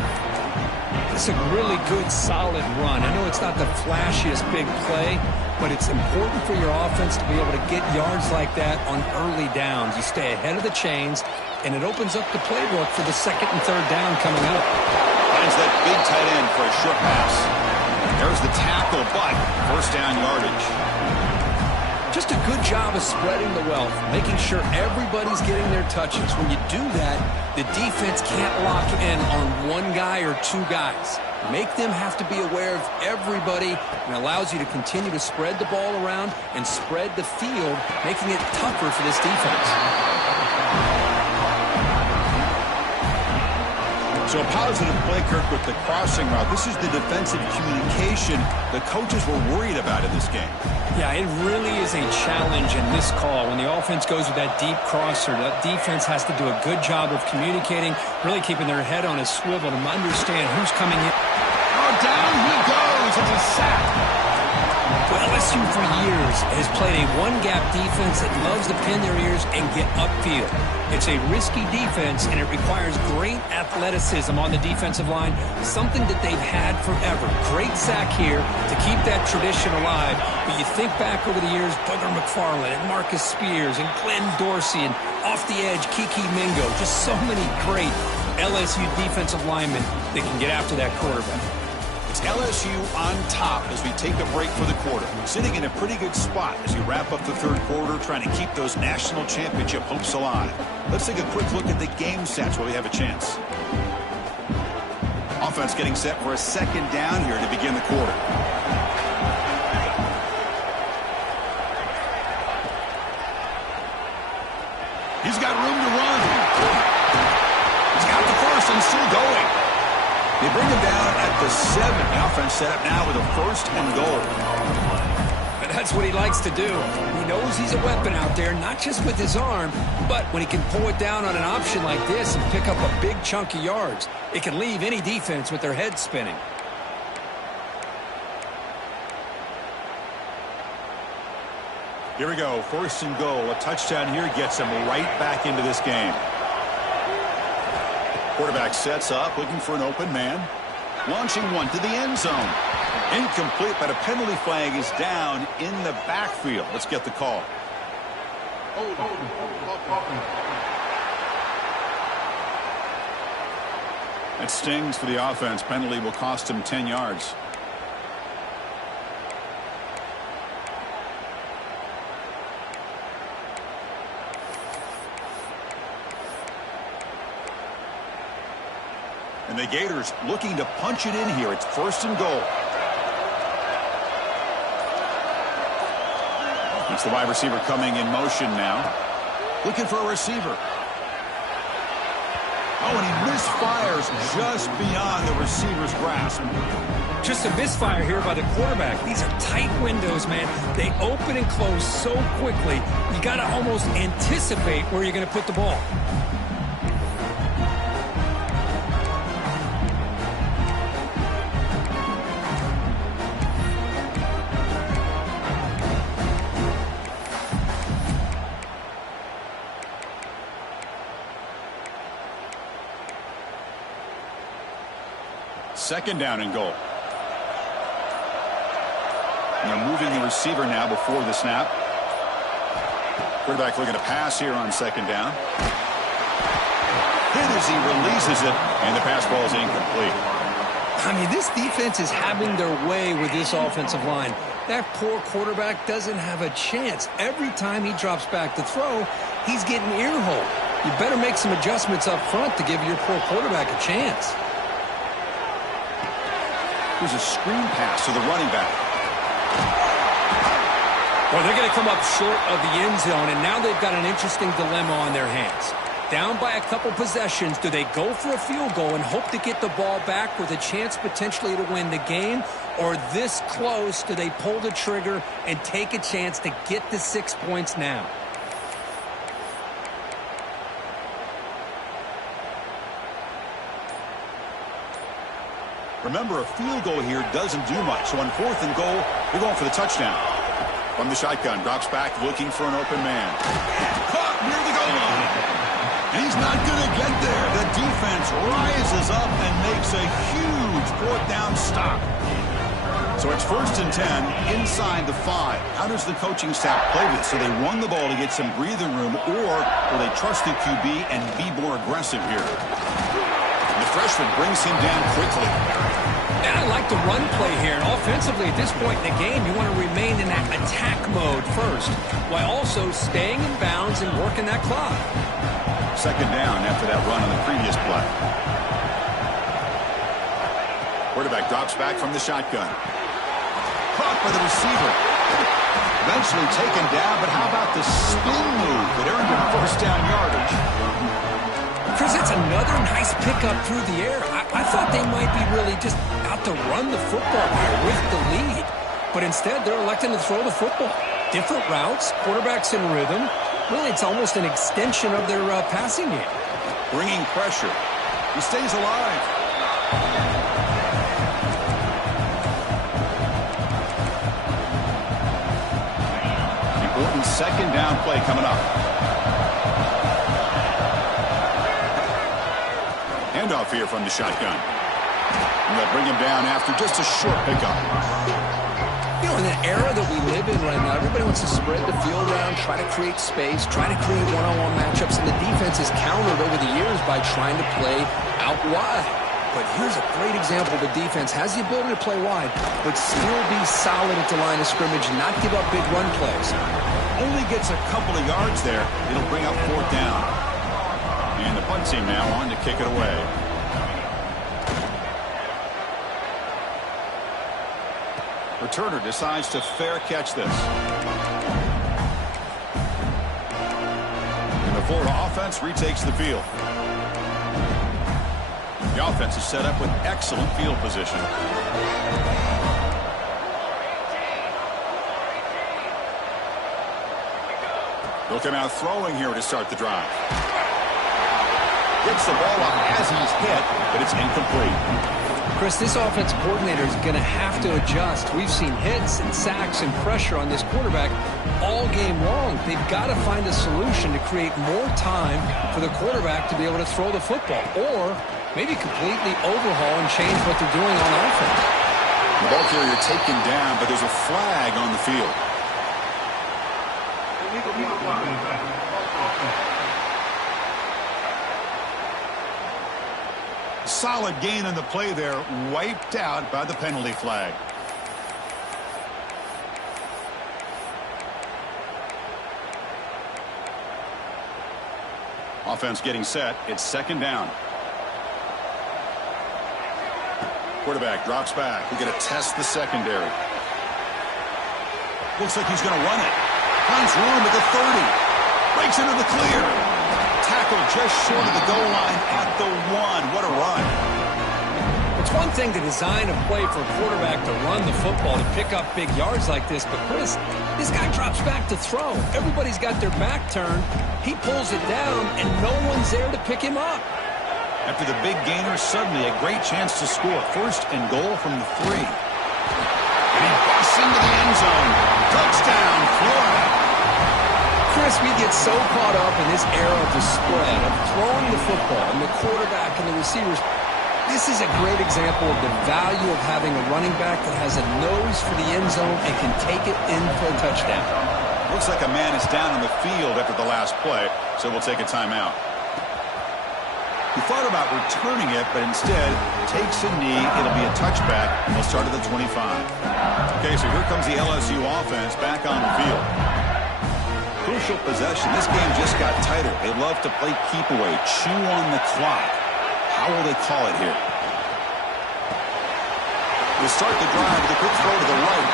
It's a really good, solid run. I know it's not the flashiest big play, but it's important for your offense to be able to get yards like that on early downs. You stay ahead of the chains, and it opens up the playbook for the 2nd and 3rd down coming up. Finds that big tight end for a short pass. There's the tackle, but 1st down yardage. Just a good job of spreading the wealth, making sure everybody's getting their touches. When you do that, the defense can't lock in on one guy or 2 guys. Make them have to be aware of everybody, and allows you to continue to spread the ball around and spread the field, making it tougher for this defense. So a positive play, Kirk, with the crossing route. This is the defensive communication the coaches were worried about in this game. Yeah, it really is a challenge in this call. When the offense goes with that deep crosser, that defense has to do a good job of communicating, really keeping their head on a swivel to understand who's coming in. Oh, down he goes. It's a sack. Well, LSU for years has played a one-gap defense that loves to pin their ears and get upfield. It's a risky defense, and it requires great athleticism on the defensive line, something that they've had forever. Great sack here to keep that tradition alive. But you think back over the years, Booger McFarland and Marcus Spears and Glenn Dorsey, and off the edge, Kiki Mingo. Just so many great LSU defensive linemen that can get after that quarterback. It's LSU on top as we take a break for the quarter. Sitting in a pretty good spot as we wrap up the 3rd quarter, trying to keep those national championship hopes alive. Let's take a quick look at the game stats while we have a chance. Offense getting set for a 2nd down here to begin the quarter. He's got room to run. He's got the 1st and still going. They bring him down at the 7. The offense set up now with a 1st and goal. And that's what he likes to do. He knows he's a weapon out there, not just with his arm, but when he can pull it down on an option like this and pick up a big chunk of yards, it can leave any defense with their head spinning. Here we go. First and goal. A touchdown here gets him right back into this game. Quarterback sets up, looking for an open man. Launching one to the end zone. Incomplete, but a penalty flag is down in the backfield. Let's get the call. That stings for the offense. Penalty will cost him 10 yards. And the Gators looking to punch it in here. It's first and goal. It's the wide receiver coming in motion now. Looking for a receiver. Oh, and he misfires just beyond the receiver's grasp. Just a misfire here by the quarterback. These are tight windows, man. They open and close so quickly. You got to almost anticipate where you're going to put the ball. Second down and goal. And they're moving the receiver now before the snap. Quarterback looking to pass here on second down. Hit as he releases it, and the pass ball is incomplete. I mean, this defense is having their way with this offensive line. That poor quarterback doesn't have a chance. Every time he drops back to throw, he's getting ear-holed. You better make some adjustments up front to give your poor quarterback a chance. Here's a screen pass to the running back. Well, they're going to come up short of the end zone, and now they've got an interesting dilemma on their hands. Down by a couple possessions, do they go for a field goal and hope to get the ball back with a chance potentially to win the game? Or this close, do they pull the trigger and take a chance to get the 6 points now? Remember, a field goal here doesn't do much. So on fourth and goal, they're going for the touchdown. From the shotgun, drops back, looking for an open man. Caught near the goal line. And he's not going to get there. The defense rises up and makes a huge fourth down stop. So it's first and 10 inside the 5. How does the coaching staff play this? So they run the ball to get some breathing room, or will they trust the QB and be more aggressive here? The freshman brings him down quickly. And I like the run play here. And offensively, at this point in the game, you want to remain in that attack mode first, while also staying in bounds and working that clock. Second down after that run on the previous play. Quarterback drops back from the shotgun. Caught by the receiver. Eventually taken down, but how about the spin move that earned him first down yardage? Chris, that's another nice pickup through the air. I thought they might be really just out to run the football here with the lead. But instead, they're electing to throw the football. Different routes, quarterbacks in rhythm. Really, it's almost an extension of their passing game. Bringing pressure. He stays alive. Important second down play coming up. Handoff here from the shotgun. And they'll bring him down after just a short pickup. You know, in the era that we live in right now, everybody wants to spread the field around, try to create space, try to create one-on-one matchups, and the defense has countered over the years by trying to play out wide. But here's a great example. The defense has the ability to play wide, but still be solid at the line of scrimmage, not give up big run plays. Only gets a couple of yards there. It'll bring up fourth down. And the punt team now on to kick it away. Returner decides to fair catch this. And the Florida offense retakes the field. The offense is set up with excellent field position. They'll come out throwing here to start the drive. Gets the ball up as he's hit, but it's incomplete. Chris, this offense coordinator is going to have to adjust. We've seen hits and sacks and pressure on this quarterback all game long. They've got to find a solution to create more time for the quarterback to be able to throw the football, or maybe completely overhaul and change what they're doing on offense. The ball carrier taken down, but there's a flag on the field. Solid gain on the play there, wiped out by the penalty flag. Offense getting set. It's second down. Quarterback drops back. We're going to test the secondary. Looks like he's going to run it. Finds room at the 30. Breaks into the clear. Tackle just short of the goal line at the 1. What a run. It's one thing to design a play for a quarterback to run the football, to pick up big yards like this, but Chris, this guy drops back to throw. Everybody's got their back turned. He pulls it down, and no one's there to pick him up. After the big gainer, suddenly a great chance to score. First and goal from the 3. And he busts into the end zone. Touchdown, Florida. Chris, we get so caught up in this era of the spread, of throwing the football, and the quarterback and the receivers. This is a great example of the value of having a running back that has a nose for the end zone and can take it in for a touchdown. Looks like a man is down on the field after the last play, so we'll take a timeout. He thought about returning it, but instead takes a knee. It'll be a touchback, and they'll start at the 25. Okay, so here comes the LSU offense back on the field. Crucial possession. This game just got tighter. They love to play keep away, chew on the clock. How will they call it here? They start the drive with a quick throw to the right.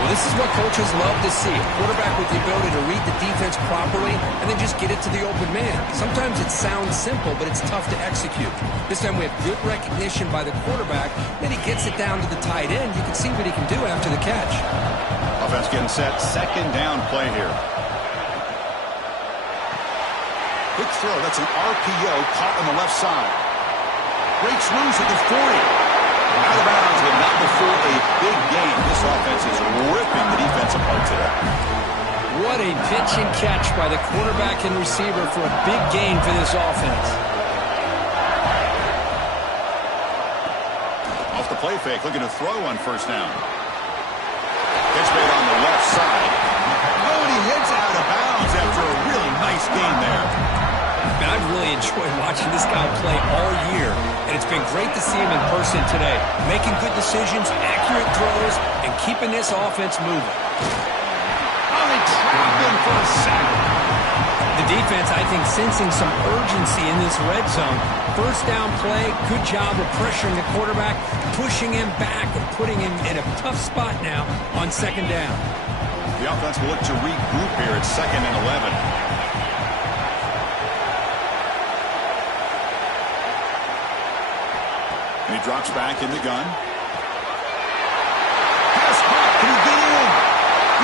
Well, this is what coaches love to see. A quarterback with the ability to read the defense properly and then just get it to the open man. Sometimes it sounds simple, but it's tough to execute. This time we have good recognition by the quarterback. Then he gets it down to the tight end. You can see what he can do after the catch. Offense getting set. Second down play here. Quick throw. That's an RPO caught on the left side. Breaks loose at the 40. Out of bounds, but not before a big gain. This offense is ripping the defense apart today. What a pitch and catch by the quarterback and receiver for a big gain for this offense. Off the play fake, looking to throw on first down. Pitch made on the left side. Oh, and he hits out of bounds after a really nice gain there. I've really enjoyed watching this guy play all year, and it's been great to see him in person today, making good decisions, accurate throws, and keeping this offense moving. Oh, they trap him for a sack. The defense, I think, sensing some urgency in this red zone. First down play, good job of pressuring the quarterback, pushing him back and putting him in a tough spot now on second down. The offense will look to regroup here at 2nd and 11. And he drops back in the gun. Pass caught. Can he get in?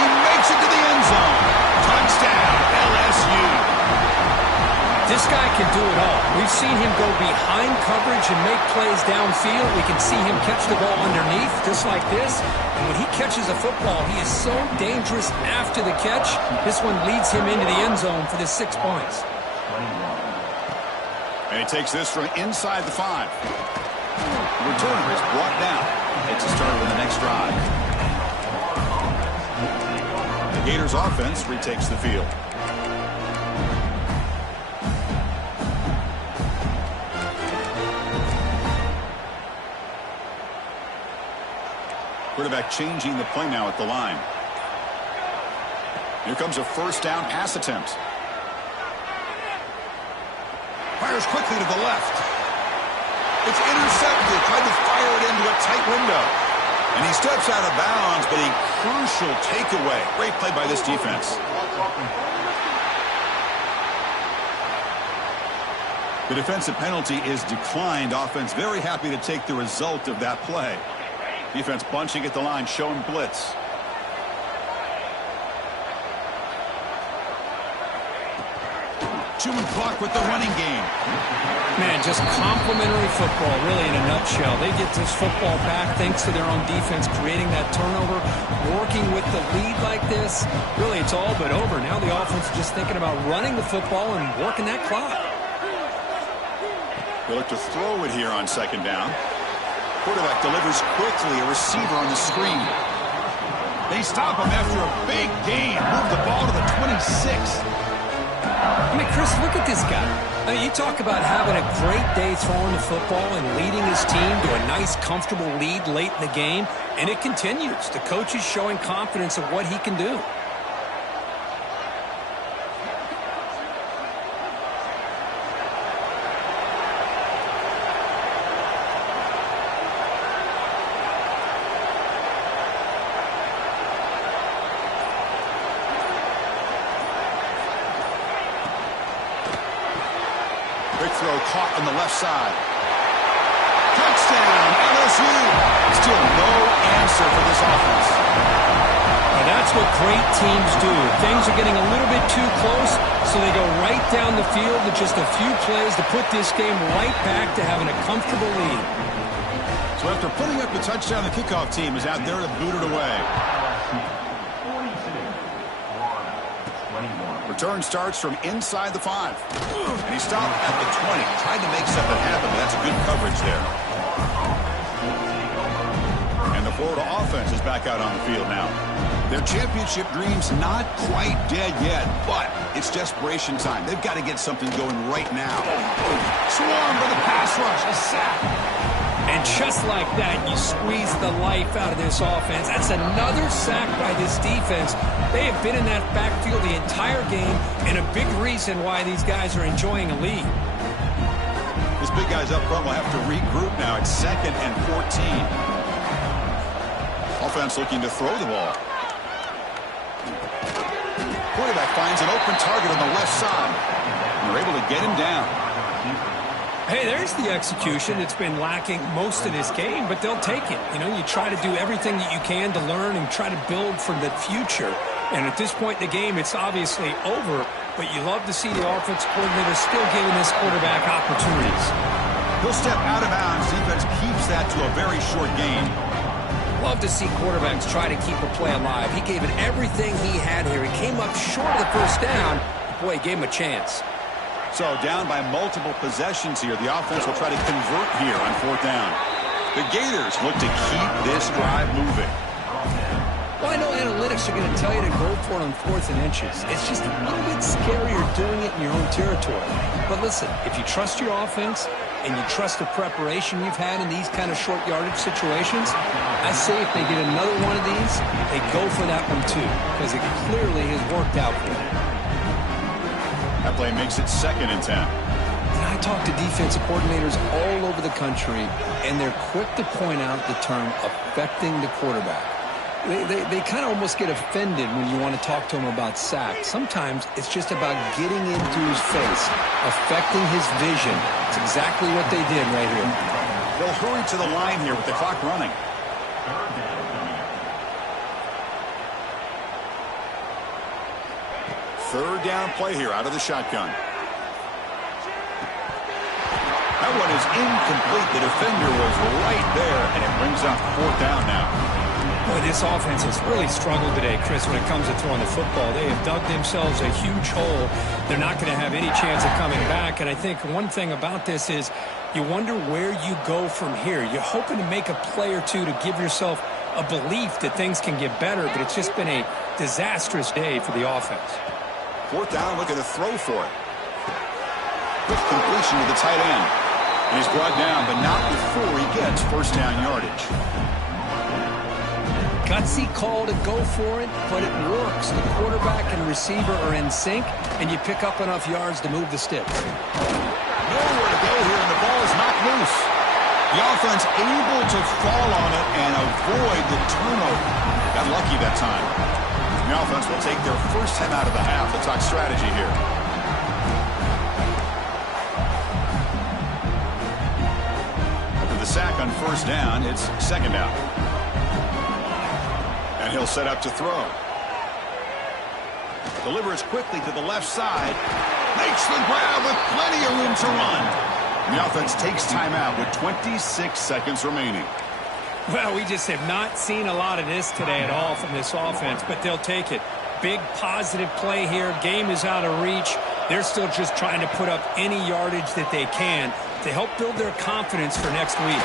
He makes it to the end zone. Touchdown, LSU. This guy can do it all. We've seen him go behind coverage and make plays downfield. We can see him catch the ball underneath, just like this. And when he catches a football, he is so dangerous after the catch. This one leads him into the end zone for the 6 points. And he takes this from inside the 5. The returner is brought down. It's a start on the next drive. The Gators offense retakes the field. Quarterback changing the play now at the line. Here comes a first down pass attempt. Fires quickly to the left. It's intercepted. Tried to fire it into a tight window. And he steps out of bounds, but a crucial takeaway. Great play by this defense. The defensive penalty is declined. Offense very happy to take the result of that play. Defense bunching at the line, showing blitz. chewing clock with the running game. Man, just complimentary football, really, in a nutshell. They get this football back thanks to their own defense, creating that turnover, working with the lead like this. Really, it's all but over. Now the offense is just thinking about running the football and working that clock. They look to throw it here on second down. Quarterback delivers quickly, a receiver on the screen. They stop him after a big gain. Move the ball to the 26. I mean, Chris, look at this guy. I mean, you talk about having a great day throwing the football and leading his team to a nice, comfortable lead late in the game, and it continues. The coach is showing confidence of what he can do. Quick throw caught on the left side. Touchdown, LSU. Still no answer for this offense. Now that's what great teams do. Things are getting a little bit too close, so they go right down the field with just a few plays to put this game right back to having a comfortable lead. So after putting up the touchdown, the kickoff team is out there to boot it away. Return starts from inside the 5. And he stopped at the 20. Tried to make something happen, but that's a good coverage there. And the Florida offense is back out on the field now. Their championship dreams not quite dead yet, but it's desperation time. They've got to get something going right now. Swarm for the pass rush, a sack. And just like that, you squeeze the life out of this offense. That's another sack by this defense. They have been in that backfield the entire game, and a big reason why these guys are enjoying a lead. This big guy's up front will have to regroup now. It's 2nd and 14. Offense looking to throw the ball. Quarterback finds an open target on the left side. And they're able to get him down. Hey, there's the execution. It's been lacking most of this game, but they'll take it. You know, you try to do everything that you can to learn and try to build for the future. And at this point in the game, it's obviously over, but you love to see the offense coordinator still giving this quarterback opportunities. He'll step out of bounds. Defense keeps that to a very short gain. Love to see quarterbacks try to keep a play alive. He gave it everything he had here. He came up short of the first down. Boy, he gave him a chance. So down by multiple possessions here. The offense will try to convert here on 4th down. The Gators look to keep this drive moving. Well, I know analytics are going to tell you to go for it on 4th and inches. It's just a little bit scarier doing it in your own territory. But listen, if you trust your offense and you trust the preparation you've had in these kind of short yardage situations, I say if they get another one of these, they go for that one too, because it clearly has worked out for them. That play makes it 2nd and 10. I talk to defensive coordinators all over the country, and they're quick to point out the term affecting the quarterback. They kind of almost get offended when you want to talk to them about sacks. Sometimes it's just about getting into his face, affecting his vision. It's exactly what they did right here. They'll hurry to the line here with the clock running. Third down play here out of the shotgun. That one is incomplete. The defender was right there, and it brings up 4th down now. Boy, this offense has really struggled today, Chris, when it comes to throwing the football. They have dug themselves a huge hole. They're not going to have any chance of coming back. And I think one thing about this is you wonder where you go from here. You're hoping to make a play or two to give yourself a belief that things can get better, but it's just been a disastrous day for the offense. 4th down, looking to throw for it. Quick completion to the tight end. And he's brought down, but not before he gets 1st down yardage. Gutsy call to go for it, but it works. The quarterback and receiver are in sync, and you pick up enough yards to move the sticks. Nowhere to go here, and the ball is knocked loose. The offense able to fall on it and avoid the turnover. Got lucky that time. The offense will take their first time out of the half. Let's talk strategy here. After the sack on 1st down, it's 2nd down. And he'll set up to throw. Delivers quickly to the left side. Makes the grab with plenty of room to run. The offense takes timeout with 26 seconds remaining. Well, we just have not seen a lot of this today at all from this offense, but they'll take it. Big positive play here. Game is out of reach. They're still just trying to put up any yardage that they can to help build their confidence for next week.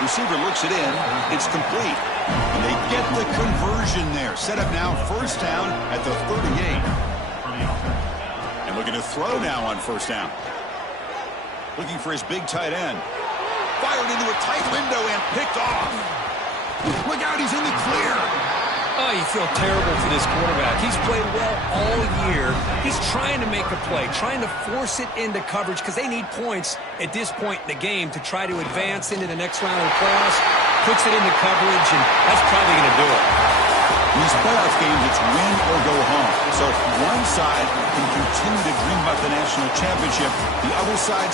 Receiver looks it in. It's complete. And they get the conversion there. Set up now, first down at the 38. And looking to throw now on first down. Looking for his big tight end. Fired into a tight window and picked off. Look out, he's in the clear. Oh, you feel terrible for this quarterback. He's played well all year. He's trying to make a play, trying to force it into coverage because they need points at this point in the game to try to advance into the next round of the playoffs. Puts it into coverage, and that's probably going to do it. In these playoff games, it's win or go home. So one side can continue to dream about the national championship. The other side